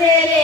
ಸೇರೆ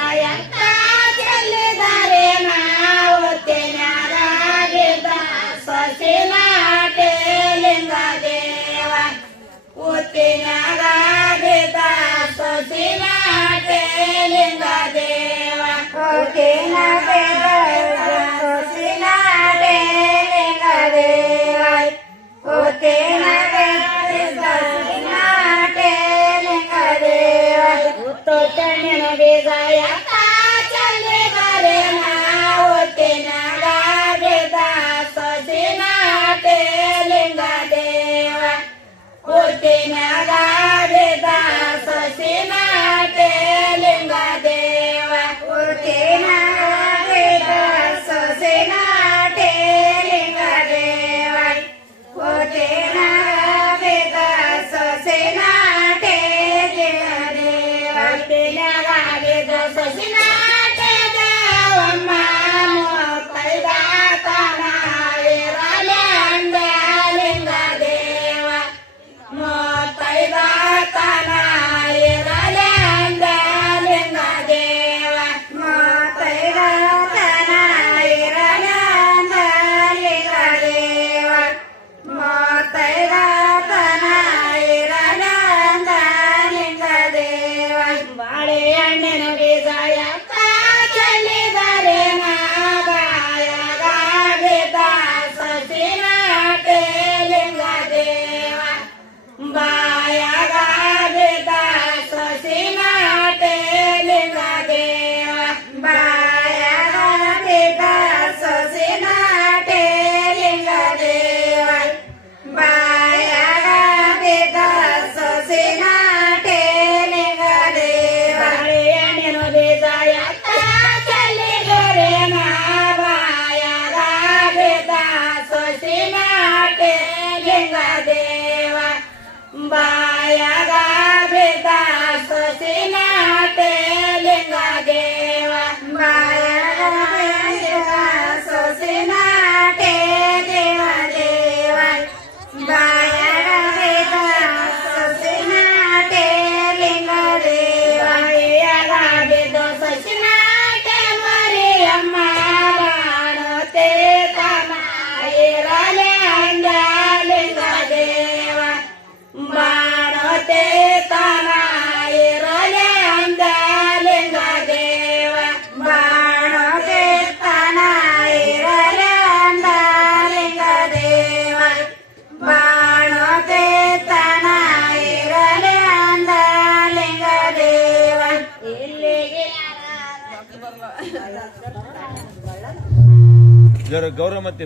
ಬೇಜಾಯಂತ ಚೆಲ್ಲಿದರೆ ನಾವು ತೆನ್ಯಾರಾಗಿದ್ದ ಸೊಸಿನಾಟೆ ಲಿಂಗ ದೇವ ಉತ್ತಿನಾರಾಗಿದ್ದ ಸೊಸಿನಾಟೆ ಲಿಂಗ ದೇವ ಉತ್ತಿನಾಟೆ ಸೊಸಿನಾಟೆ ಲಿಂಗ ದೇವ ಉತ್ತಿನಾಟೆ ಸೊಸಿನಾಟೆ ಲಿಂಗ ದೇವ ಉತ್ತೊಟ್ಟಣಿನ ಬೇಜಾಯಂತ ಚೆಲ್ಲಿದರೆ ನಾವು ತೆನ್ಯಾರಾಗಿದ್ದ ಸೊಸಿನಾಟೆ ಲಿಂಗ ದೇವ ಉತ್ತಿನಾರಾಗಿದ್ದ ಸೊಸಿನಾಟೆ ಲಿಂಗ ದೇವ ಉತ್ತಿನಾರಾಗಿದ್ದ ಸೊಸಿನಾಟೆ ಲಿಂಗ ದೇವ ಉತ್ತಿನಾರಾಗಿದ್ದ ಸೊಸಿನಾಟೆ ಲಿಂಗ ದೇವ ಉತ್ತಿನಾರಾಗಿದ್ದ ಸೊಸಿನಾಟೆ ದೇವಮ್ಮ ಮುತ್ತೈದಾತನ ಇರಲಿ ಅಂದ ಲಿಂಗ ದೇವ ಮುತ್ತೈದಾತನ ಇರಲಿ ಅಂದ ಲಿಂಗ ದೇವ ಮುತ್ತೈದಾತನ ಇರಲಿ ಅಂದ ಲಿಂಗ ದೇವ ಮುತ್ತೈದಾತನ ಇರಲಿ ಅಂದ ಲಿಂಗ ದೇವ ಬಾಳೆಹಣ್ಣಿನ ಬೀಜಯಂತ ಚೆಲ್ಲಿದರೆ ಬಾಯಾಗಿದ್ದ ಸೊಸಿನಾಟೆ ಲಿಂಗ ದೇವ ಬಾಯಾಗಿದ್ದ ಸೊಸಿನಾಟೆ ಲಿಂಗ ದೇವ ಬಾಯಾಗಿದ್ದ ಸೊಸಿನಾಟೆ ಲಿಂಗ ದೇವ ಬಾಯಾಗಿದ್ದ ಸೊಸಿನಾಟೆ ಲಿಂಗ ದೇವ ಬಾಳೆಹಣ್ಣಿನ ಬೀಜಯಂತ ಚೆಲ್ಲಿದರೆ ಬಾಯಾಗಿದ್ದ ಸೊಸಿನಾಟೆ ಲಿಂಗ ದೇವ ಬಾಯಾಗಿದ್ದ ಸೊಸಿನಾಟೆ ಲಿಂಗ ದೇವ ಬಾಯಾಗಿದ್ದ ಸೊಸಿನಾಟೆ ದೇವ ದೇವ ಬಾಯಾಗಿದ್ದ ಸೊಸಿನಾಟೆ ಲಿಂಗ ದೇವ ಬಾಯಾಗಿದ್ದ ಸೊಸಿನಾಟೆ ಮರಿಯಮ್ಮ ಬಾಣತೆ ತನ ಇರಲಿ ಅಂದ ಲಿಂಗ ದೇವ ಬಾಣತೆ ತನ ಇರಲಿ ಅಂದ ಲಿಂಗ ದೇವ ಬಾಣತೆ ತನ ಇರಲಿ ಅಂದ ಲಿಂಗ ದೇವ ಬಾಣತೆ ತನ ಇರಲಿ ಅಂದ ಲಿಂಗ ದೇವ ಇಲ್ಲಿಗೆ ಜರ ಗೌರವ ಮತ್ತೆ